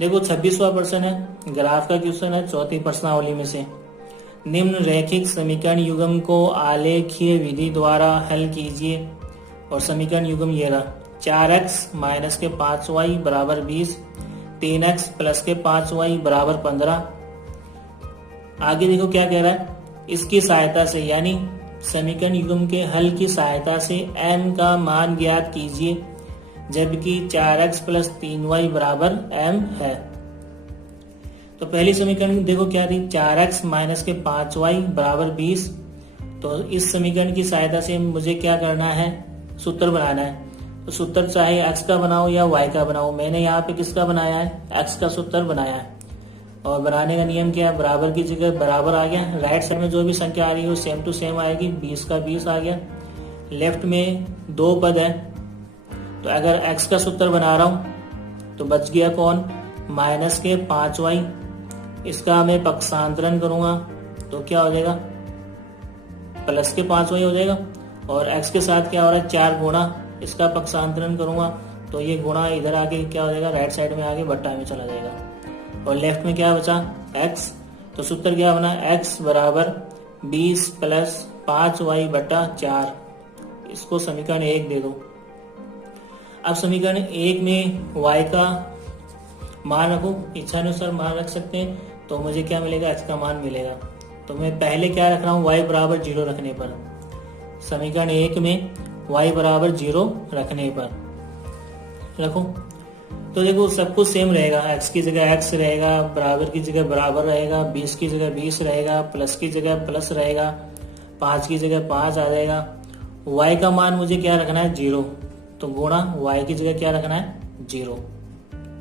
देखो 26वां प्रश्न है, ग्राफ का क्वेश्चन है, चौथी प्रश्नावली में से। निम्न रैखिक समीकरण युग्म को आलेखीय विधि द्वारा हल कीजिए। और समीकरण युग्म ये रहा, 4x माइनस के 5y बराबर 20, 3x प्लस के 5y बराबर 15। आगे देखो क्या कह रहा है, इसकी सहायता से यानी समीकरण युग्म के हल की सहायता से m का मान ज्ञात कीजिए, जबकि 4x प्लस 3y बराबर m है। तो पहली समीकरण देखो क्या थी, 4x माइनस के 5y बराबर 20। तो इस समीकरण की सहायता से मुझे क्या करना है, सूत्र बनाना है। तो सूत्र चाहे x का बनाओ या y का बनाओ, मैंने यहाँ पे किसका बनाया है, x का सूत्र बनाया है। और बनाने का नियम क्या है, बराबर की जगह बराबर आ गया, राइट साइड में जो भी संख्या आ रही है वो सेम टू सेम आएगी, 20 का 20 आ गया। लेफ्ट में दो पद है, तो अगर x का सूत्र बना रहा हूं तो बच गया कौन, माइनस के 5y। इसका मैं पक्षांतरण करूंगा तो क्या हो जाएगा, प्लस के 5y हो जाएगा। और x के साथ क्या हो रहा है, 4 गुणा, इसका पक्षांतरण करूंगा तो ये गुणा इधर आके क्या हो जाएगा, राइट साइड में आके बट्टा में चला जाएगा। और लेफ्ट में क्या बचा, x। तो सूत्र क्या बना, x बराबर 20 प्लस 5y बटा 4। इसको समीकरण 1 दे दो। अब समीकरण 1 में y का मान रखो, इच्छा अनुसार मान रख सकते हैं। तो मुझे क्या मिलेगा, x का मान मिलेगा। तो मैं पहले क्या रख रहा हूँ, y बराबर 0 रखने पर, समीकरण 1 में y बराबर 0 रखने पर रखो। तो देखो सब कुछ सेम रहेगा, x की जगह x रहेगा, बराबर की जगह बराबर रहेगा, 20 की जगह 20 रहेगा, प्लस की जगह प्लस रहेगा, 5 की जगह 5 आ जाएगा। y का मान मुझे क्या रखना है, 0। तो गुणा y की जगह क्या रखना है, 0।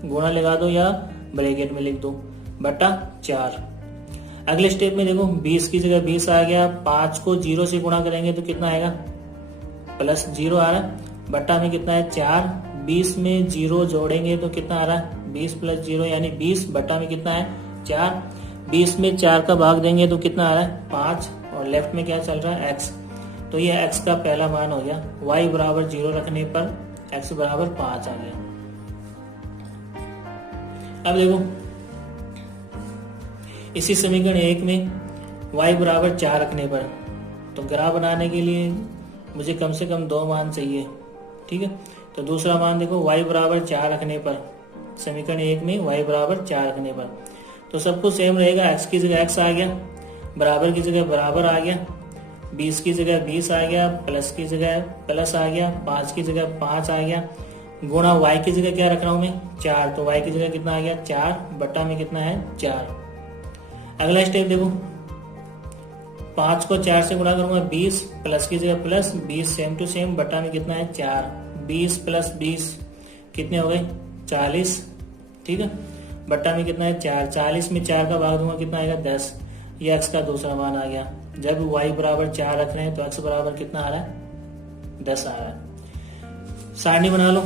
गुणा लगा दो या ब्रैकेट में लिख दो, बटा 4। अगले स्टेप में देखो 20 की जगह 20 आ गया, 5 को 0 से गुणा करेंगे तो कितना आएगा, प्लस 0 आ रहा है, बटा में कितना है 4। 20 में 0 जोड़ेंगे तो कितना आ रहा है, 20 प्लस 0 यानी 20, बटा में कितना है 4। 20 में 4 का भाग देंगे तो कितना आ रहा है 5। और लेफ्ट में क्या चल रहा है, x। तो ये x का पहला मान हो गया, y बराबर 0 रखने पर x बराबर 5 आ गया। अब देखो इसी समीकरण 1 में y बराबर 4 रखने पर, तो ग्राफ बनाने के लिए मुझे कम से कम 2 मान चाहिए, ठीक है। तो दूसरा मान देखो, y बराबर 4 रखने पर, समीकरण 1 में y बराबर 4 रखने पर तो सब कुछ सेम रहेगा। x की जगह x आ गया, बराबर की जगह बराबर आ गया, 20 की जगह 20 आ गया, प्लस की जगह प्लस आ गया, 5 की जगह 5 आ गया, गुणा y की जगह क्या रख रहा हूं मैं, 4। तो y की जगह कितना आ गया 4, बटा में कितना है 4। अगला स्टेप देखो, 5 को 4 से गुणा करूंगा 20, प्लस की जगह प्लस, 20 सेम टू सेम, बटा में कितना है 4। 20 प्लस 20 कितने हो गए 40, ठीक है, बट्टा में कितना है 4। 40 में 4 का भाग दूंगा कितना आएगा 10। ये x का दूसरा मान आ गया। जब y बराबर 4 रख रहे हैं तो x बराबर कितना आ रहा है 10 आ रहा है। सारणी बना लो।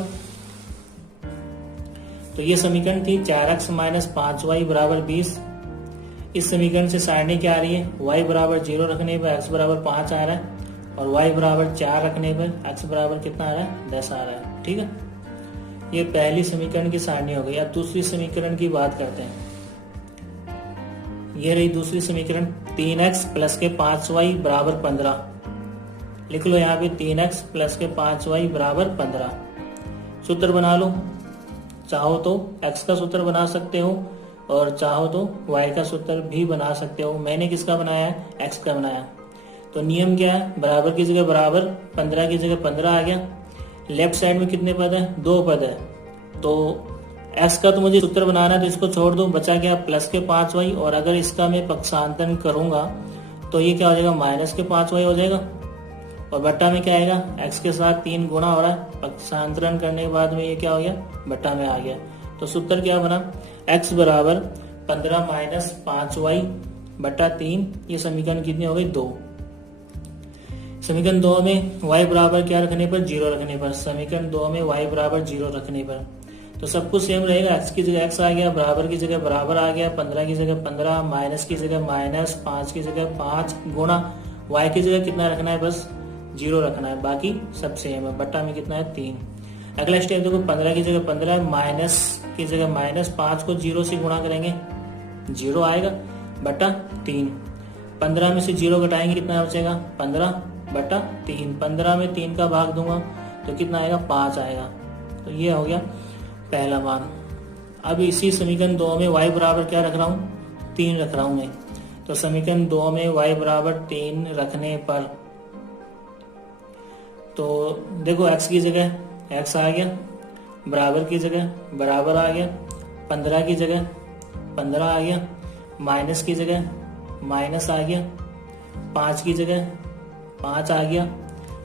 तो ये समीकरण थी 4x माइनस 5y बराबर 20। इस समीकरण से सारणी क्या आ रही है, y बराबर 0 रखने पर x बराबर 5 आ रहा है और y बराबर 4 रखने पर x बराबर कितना आ रहा है 10 आ रहा है, ठीक है। ये पहली समीकरण की सारणी हो गई। अब दूसरी समीकरण की बात करते हैं। ये रही दूसरी समीकरण, 3x प्लस के 5y बराबर 15। लिख लो यहाँ पे 3x प्लस के 5y बराबर 15। सूत्र बना लो, चाहो तो x का सूत्र बना सकते हो और चाहो तो y का सूत्र भी बना सकते हो। मैंने किसका बनाया है, x का बनाया। तो नियम क्या है, बराबर की जगह बराबर, 15 की जगह 15 आ गया। लेफ्ट साइड में कितने पद है, 2 पद है। तो x का तो मुझे सूत्र बनाना है तो इसको छोड़ दो, बचा क्या प्लस के 5y। और अगर इसका मैं पक्षांतरण करूंगा तो ये क्या हो जाएगा माइनस के 5y हो जाएगा। और बट्टा में क्या आएगा, x के साथ 3 गुणा हो रहा है, पक्षांतरण करने के बाद में ये क्या हो गया बट्टा में आ गया। तो सूत्र क्या बना, x बराबर 15 माइनस 5y बट्टा 3। ये समीकरण कितनी हो गई 2। समीकरण 2 में y बराबर क्या रखने पर 0 रखने पर, समीकरण 2 में y बराबर 0 रखने पर तो सब कुछ सेम रहेगा। x की जगह x आ गया, बराबर की जगह बराबर आ गया, 15 की जगह 15, माइनस की जगह माइनस, 5 की जगह 5, गुणा y की जगह कितना रखना है, बस 0 रखना है, बाकी सब सेम है। बट्टा में कितना है 3। अगला स्टेप देखो, 15 की जगह 15 माइनस की जगह -5 को 0 से गुणा करेंगे, 0 आएगा बटा 3। 15 में से 0 घटाएंगे, कितना बचेगा 15 बटा 3। 15 में 3 का भाग दूंगा तो कितना आएगा 5 आएगा। तो ये हो गया पहला मान। अब इसी समीकरण 2 में y बराबर क्या रख रहा हूँ, 3 रख रहा हूँ मैं। तो समीकरण 2 में y बराबर 3 रखने पर तो देखो x की जगह x आ गया, बराबर की जगह बराबर आ गया, 15 की जगह 15 आ गया, माइनस की जगह माइनस आ गया, 5 की जगह 5 आ गया।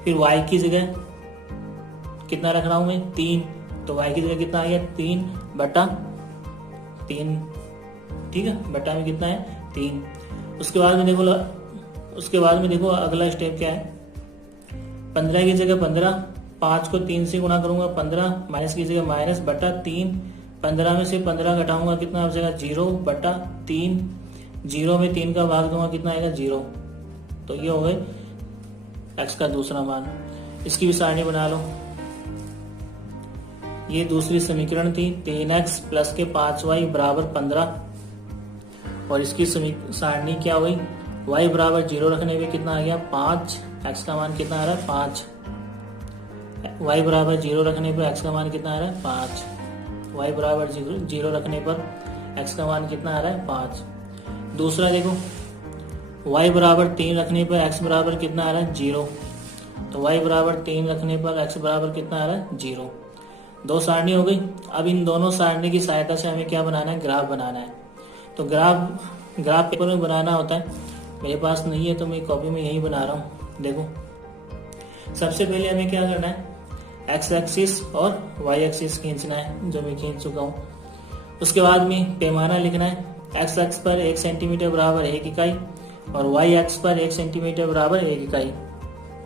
फिर y की जगह कितना रख रहा हूं मैं 3, तो y की जगह कितना आ गया 3 बटा 3, ठीक है, बटा में कितना है 3। उसके बाद में देखो अगला स्टेप क्या है, 15 की जगह 15, 5 को 3 से गुणा करूंगा 15, माइनस की जगह माइनस बटा 3। 15 में से 15 घटाऊंगा, कितना बचेगा 0 बटा 3। 0 में 3 का भाग दूंगा, कितना आएगा 0। तो ये हो गए x का दूसरा मान। इसकी भी सारणी बना लो। ये दूसरी समीकरण थी 3x प्लस के 5y बराबर 15 और इसकी सारणी क्या हुई, y बराबर 0 रखने पे कितना आ गया 5, x का मान कितना आ रहा है 5। y बराबर 0 रखने पर x का मान कितना आ रहा है 5। y बराबर 0 रखने पर x का मान कितना आ रहा है 5। दूसरा देखो y बराबर 3 रखने पर x बराबर कितना आ रहा है 0। तो y बराबर 3 रखने पर x बराबर कितना आ रहा है 0। दो सारणी हो गई। अब इन दोनों सारणी की सहायता से हमें क्या बनाना है, ग्राफ बनाना है। तो ग्राफ पेपर में बनाना होता है, मेरे पास नहीं है तो मैं कॉपी में यही बना रहा हूँ। देखो सबसे पहले हमें क्या करना है, x एक्सिस और y एक्सिस खींचना है, जो मैं खींच चुका हूँ। उसके बाद में पैमाना लिखना है, x एक्स पर 1 सेंटीमीटर बराबर 1 इकाई और y एक्स पर 1 सेंटीमीटर बराबर 1 इकाई,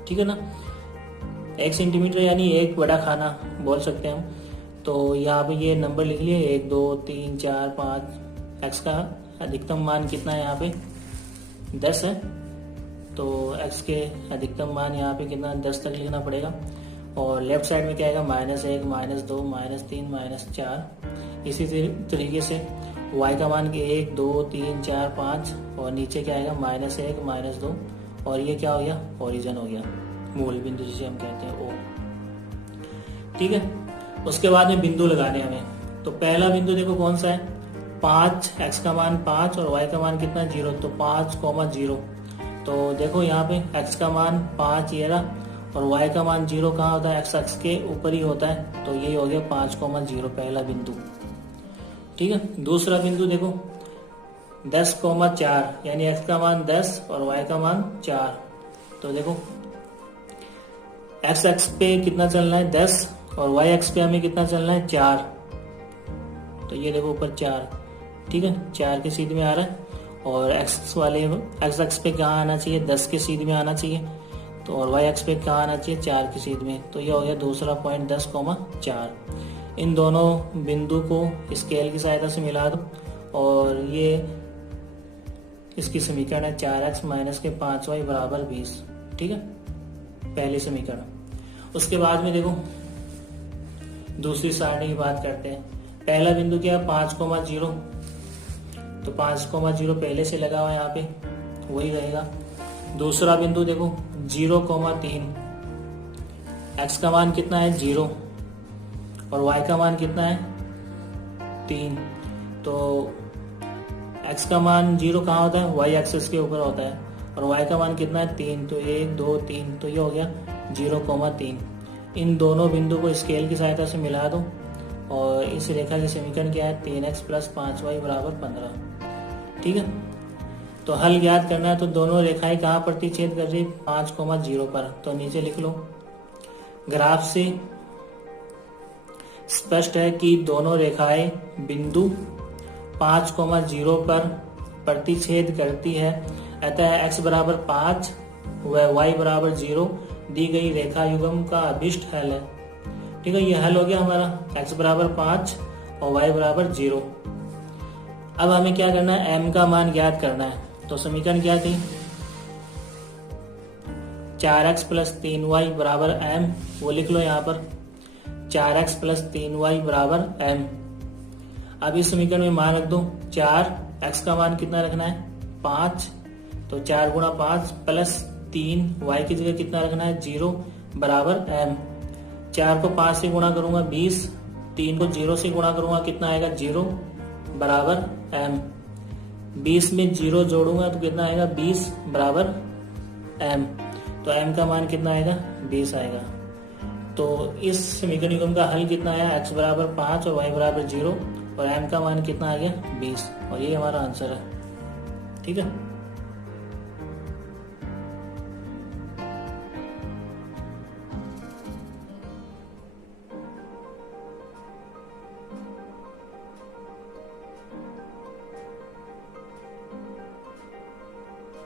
ठीक है ना। 1 सेंटीमीटर यानी एक बड़ा खाना बोल सकते हैं हम। तो यहाँ पे ये नंबर लिख लिए 1 2 3 4 5। x का अधिकतम मान कितना है यहाँ पे 10 है, तो x के अधिकतम मान यहाँ पे कितना 10 तक लिखना पड़ेगा। और लेफ्ट साइड में क्या आएगा -1 -2 -3 -4। इसी तरीके से y का मान 1 2 3 4 5 और नीचे क्या आएगा -1 -2 और ये क्या हो गया ओरिजिन हो गया, मूल बिंदु जिसे हम कहते हैं O, ठीक है। उसके बाद में बिंदु लगाने हमें। तो पहला बिंदु देखो कौन सा है 5, x का मान 5 और y का मान कितना 0, तो 5, 0। तो देखो यहाँ पे x का मान 5 ये रहा और y का मान 0 कहाँ होता है, x अक्ष के ऊपर ही होता है। तो ये हो गया 5, 0 पहला बिंदु, ठीक है। दूसरा बिंदु देखो 10, 4 यानी x का मान 10 और y का मान 4। तो देखो x अक्ष पे कितना चलना है 10 और y अक्ष पे हमें कितना चलना है 4। तो ये देखो ऊपर 4, ठीक है, 4 के सीध में आ रहा है और x अक्ष पे कहाँ आना चाहिए 10 के सीध में आना चाहिए। तो और y अक्ष पे कहाँ आना चाहिए 4 के सीध में। तो ये हो गया दूसरा पॉइंट 10, 4। इन दोनों बिंदु को स्केल की सहायता से मिला दो और ये इसकी समीकरण है 4x माइनस के 5y बराबर 20, ठीक है, पहली समीकरण। उसके बाद में देखो दूसरी सारणी की बात करते हैं। पहला बिंदु क्या है 5, 0, तो 5, 0 पहले से लगा हुआ है यहाँ पे, वही रहेगा। दूसरा बिंदु देखो 0, 3, x का मान कितना है 0 और y का मान कितना है 3। तो x का मान 0 कहाँ होता है, y एक्सिस के ऊपर होता है और y का मान कितना है 3। तो 1 2 3, तो ये हो गया 0, 3। इन दोनों बिंदु को स्केल की सहायता से मिला दो और इस रेखा की समीकरण क्या है 3x प्लस 5y बराबर 15, ठीक है। तो हल ज्ञात करना है। तो दोनों रेखाएं कहाँ प्रतिच्छेद कर रही 5, 0 पर। तो नीचे लिख लो, ग्राफ से स्पष्ट है कि दोनों रेखाएं बिंदु 5, 0 पर प्रतिच्छेद करती है, अतः x बराबर 5 व y बराबर 0 दी गई रेखा युग्म का अभिष्ट हल है, ठीक है। ये हल हो गया हमारा x बराबर 5 और y बराबर 0। अब हमें क्या करना है, m का मान ज्ञात करना है। तो समीकरण क्या थी 4x प्लस 3y बराबर m, वो लिख लो यहाँ पर 4x प्लस 3y बराबर m। अब इस समीकरण में मान रख दो 4, x का मान कितना रखना है 5, तो 4 गुणा 5 प्लस 3, y की जगह कितना रखना है 0 बराबर m। 4 को 5 से गुणा करूंगा 20, 3 को 0 से गुणा करूंगा कितना आएगा 0 बराबर m। 20 में 0 जोड़ूंगा तो कितना आएगा 20 बराबर m। तो m का मान कितना आएगा 20 आएगा। तो इस समीकरण युग्म का हल कितना आया, x बराबर 5 और y बराबर 0 और m का मान कितना आ गया 20, और ये हमारा आंसर है। ठीक है।